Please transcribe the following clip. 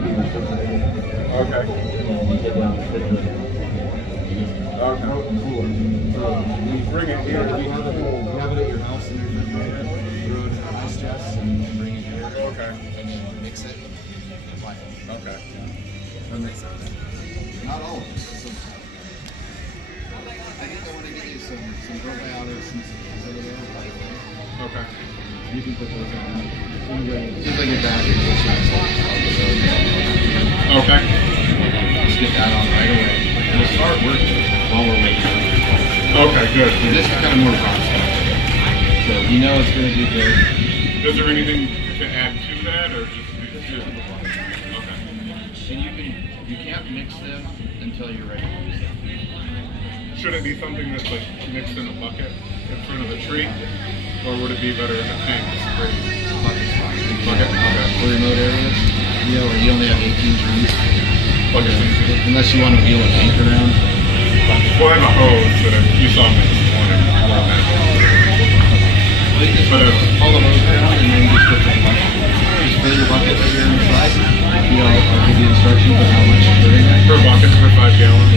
to be refrigerated. Okay. And you get down the refrigerator. Okay. You bring it here. You have it at your house in your refrigerator, throw it in an ice chest, and bring it here. Okay. And then mix it and apply it. Okay. That makes sense. Not all of them. I think I want to get you some probiotics and some of those, by the way. Okay. You can put those on. As soon as I get back, it's Okay. just get that on right away. And we'll start working while we're waiting. Okay, good. And this is kind of more process. So you know it's going to be good. Is there anything to add to that, or just these two? Okay. And you can't mix them until you're ready to use them. Should it be something that's like mixed in a bucket in front of a tree, or would it be better in a tank sprayed? Bucket's fine. Bucket. Okay. For remote areas, where you only have 18 trees. Bucket's easy. Unless you want to wheel a tank around. Well, I have a hose that you saw me this morning. Well, you just pull the hose down and then just put the bucket. Just fill your bucket right here on the side. I'll give you instructions on how much to put in there. Per bucket for 5 gallons.